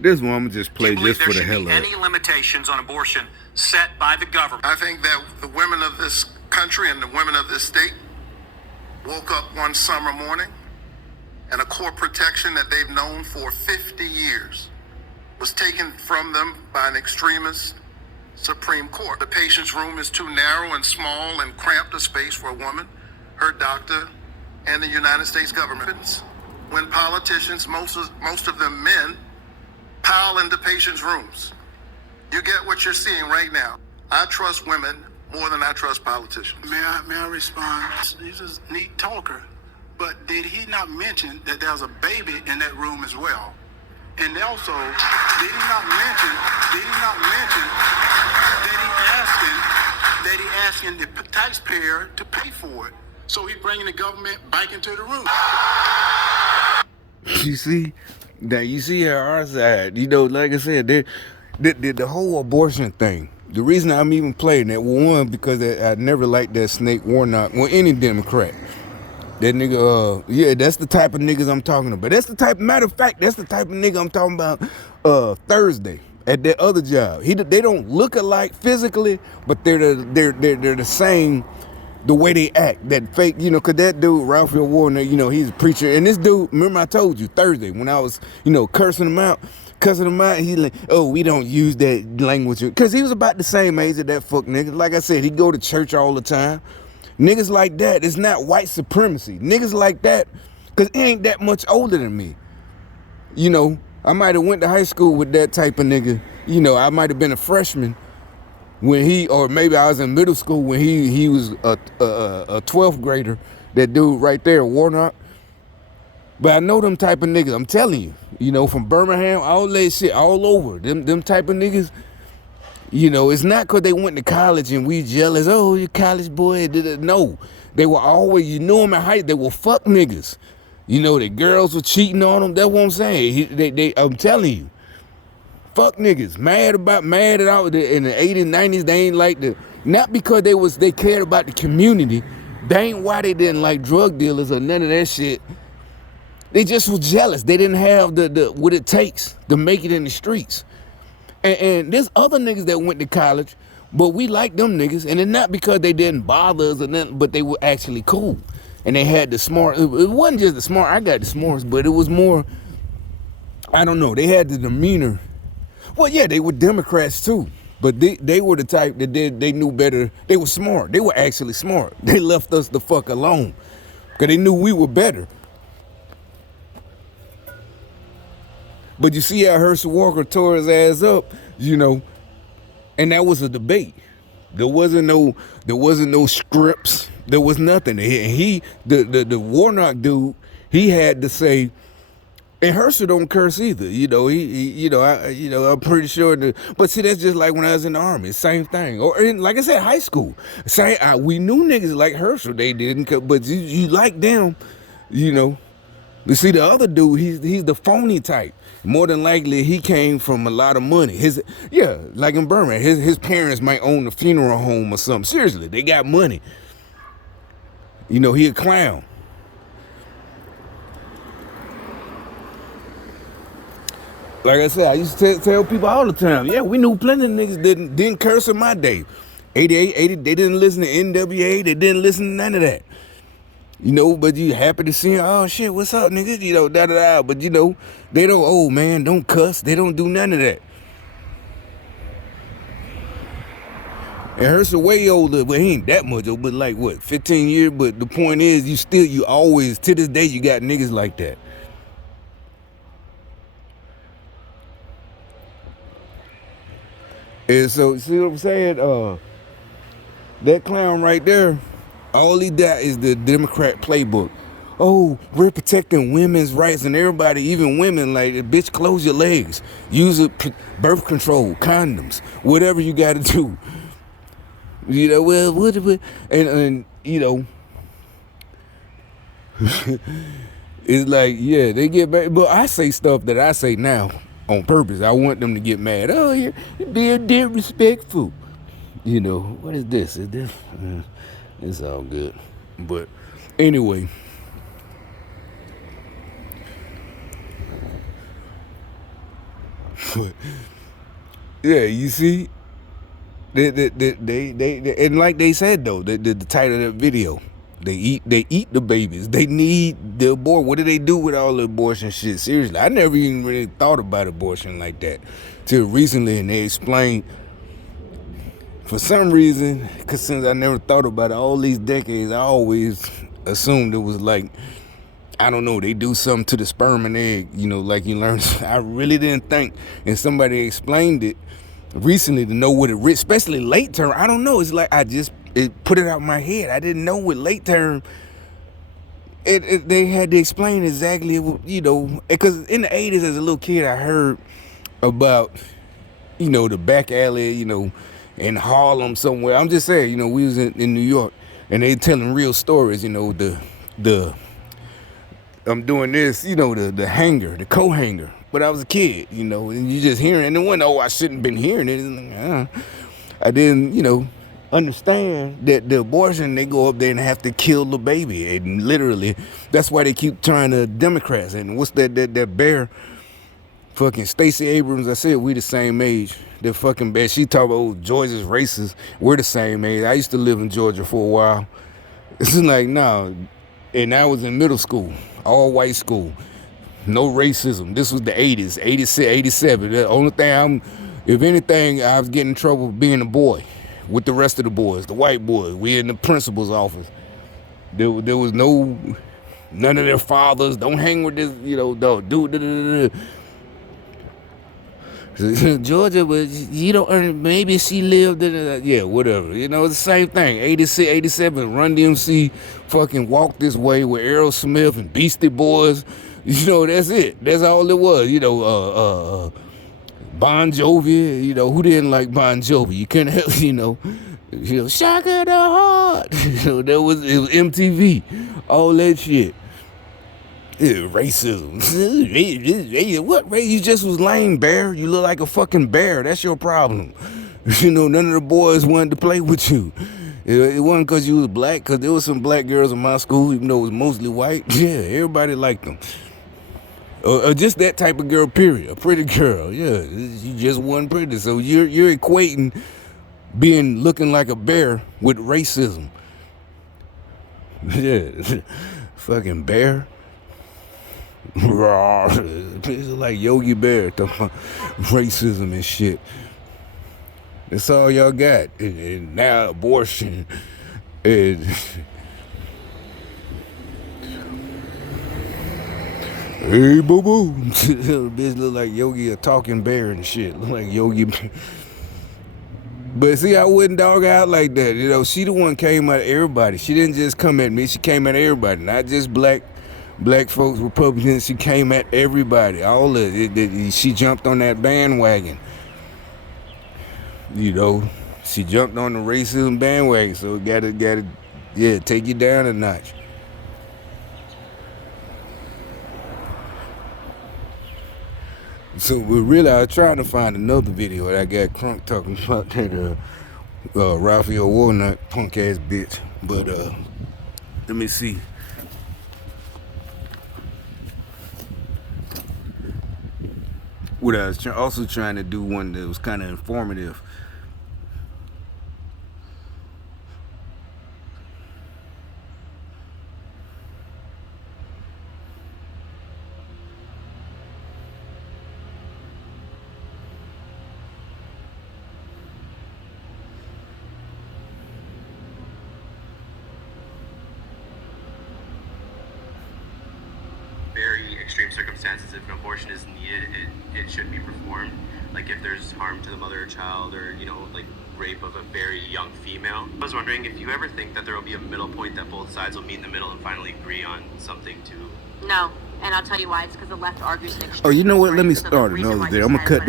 This one I'm gonna just Do you play believe just for there the should hell be of it. any limitations on abortion set by the government? I think that the women of this country and the women of this state woke up one summer morning and a core protection that they've known for 50 years was taken from them by an extremist Supreme Court. The patient's room is too narrow and small and cramped a space for a woman, her doctor, and the United States government. When politicians, most of them men, pile into patients' rooms, you get what you're seeing right now. I trust women more than I trust politicians. May I respond? He's a neat talker, but did he not mention that there's a baby in that room as well? And also, did he not mention that he asking the taxpayer to pay for it? So he's bringing the government back into the room. You see, now you see how our side, like I said, the whole abortion thing. The reason I'm even playing that, one, because I never liked that Snake Warnock, or any Democrat. That nigga, yeah, that's the type of niggas I'm talking about. Matter of fact, that's the type of nigga I'm talking about Thursday at that other job. They don't look alike physically, but they're the same, the way they act. That fake, cause that dude, Raphael Warner, he's a preacher. And this dude, remember I told you Thursday when I was, cussing him out, he's like, oh, we don't use that language. Cause he was about the same age as that fuck nigga. Like I said, he go to church all the time. Niggas like that, it's not white supremacy. Niggas like that, because he ain't that much older than me. I might have went to high school with that type of nigga. I might have been a freshman when or maybe I was in middle school when he was a 12th grader. That dude right there, Warnock. But I know them type of niggas, I'm telling you. From Birmingham, all that shit, all over. Them type of niggas. It's not because they went to college and we jealous. Oh, you college boy. No, they were always, them at height. They were fuck niggas. The girls were cheating on them. That's what I'm saying. I'm telling you, fuck niggas. Mad at all in the 80s, 90s. They ain't like not because they cared about the community. They ain't why they didn't like drug dealers or none of that shit. They just was jealous. They didn't have the what it takes to make it in the streets. And there's other niggas that went to college, but we like them niggas, and it's not because they didn't bother us or nothing, but they were actually cool. And they had the smart, it wasn't just the smart, I got the smarts, but it was more, I don't know, they had the demeanor. Well, yeah, they were Democrats too, but they were the type that they knew better. They were smart. They were actually smart. They left us the fuck alone because they knew we were better. But you see how Herschel Walker tore his ass up, and that was a debate. There wasn't no scripts. There was nothing. And the Warnock dude, he had to say, and Herschel don't curse either. I'm pretty sure. But see, that's just like when I was in the Army, same thing. Or like I said, high school. We knew niggas like Herschel. They didn't, but you like them, You see, the other dude, he's the phony type. More than likely, he came from a lot of money. Like in Birmingham, his parents might own a funeral home or something. Seriously, they got money. He a clown. Like I said, I used to tell people all the time, yeah, we knew plenty of niggas didn't curse in my day. 88, 80, they didn't listen to NWA, they didn't listen to none of that. But you happy to see, oh shit, what's up, nigga? Da. But they don't, oh man, don't cuss. They don't do none of that. And Herschel way older, but he ain't that much older, but like what, 15 years? But the point is, you always, to this day, you got niggas like that. And so, see what I'm saying? That clown right there, all he got is the Democrat playbook. Oh, we're protecting women's rights, and everybody, even women, like, bitch, close your legs. Use birth control, condoms, whatever you got to do. Well, what, and it's like, yeah, they get back. But I say stuff that I say now on purpose. I want them to get mad. Oh, you're being disrespectful. What is this? Is this? It's all good. But anyway, Yeah, you see, they and like they said though, the title of that video, they eat the babies. They need the abort. What do they do with all the abortion shit? Seriously, I never even really thought about abortion like that till recently, and they explained. For some reason, because since I never thought about it all these decades, I always assumed it was like, I don't know, they do something to the sperm and egg, like you learn. I really didn't think, and somebody explained it recently to know what especially late term. I don't know. It's like it put it out of my head. I didn't know what late term. They had to explain exactly, because in the 80s as a little kid, I heard about, the back alley, in Harlem somewhere. I'm just saying, we was in New York, and they telling real stories, the I'm doing this, the hanger, the co-hanger. But I was a kid, and you just hearing it. And it wasn't, I shouldn't have been hearing it. Like, I didn't, understand that the abortion, they go up there and have to kill the baby. And literally, that's why they keep trying to Democrats. And what's that bear? Fucking Stacey Abrams, I said we the same age. That fucking bad. She talk about, Georgia's racist. We're the same age. I used to live in Georgia for a while. It's like, no. And I was in middle school, all white school. No racism. This was the 80s, 86, 87. The only thing if anything, I was getting in trouble being a boy with the rest of the boys, the white boys. We in the principal's office. There was none of their fathers. Don't hang with this, don't do. Georgia, but you don't earn. Maybe she lived in yeah, whatever. It's the same thing. 86, 87, Run DMC fucking walked this way with Aerosmith and Beastie Boys. That's it. That's all it was. Bon Jovi. Who didn't like Bon Jovi? You couldn't help. Shock of the heart. It was MTV. All that shit. Yeah, racism. What race? You just was lame, bear. You look like a fucking bear. That's your problem. None of the boys wanted to play with you. It wasn't because you was black, because there was some black girls in my school, even though it was mostly white. Yeah, everybody liked them. Or just that type of girl, period. A pretty girl. Yeah, you just wasn't pretty. So you're equating looking like a bear with racism. Yeah, fucking bear. It's like Yogi Bear, racism and shit. That's all y'all got. And now abortion. And hey, boo boo. Bitch look like Yogi, a talking bear and shit. Look like Yogi. But see, I wouldn't dog out like that. She the one came at everybody. She didn't just come at me. She came at everybody, not just black folks, Republicans. She came at everybody. All of it. She jumped on that bandwagon. She jumped on the racism bandwagon. So it gotta, yeah, take you down a notch. So really, I was trying to find another video that I got Crunk talking about that Raphael Warnock punk ass bitch. But let me see. What I was also trying to do one that was kind of informative. Very extreme circumstances, if an abortion is needed, it should be performed. Like if there's harm to the mother or child, or like rape of a very young female. I was wondering if you ever think that there will be a middle point, that both sides will meet in the middle and finally agree on something to. No, and I'll tell you why. It's because the left argues an extreme. Oh, you know what? Let me start another day. I'm gonna cut this.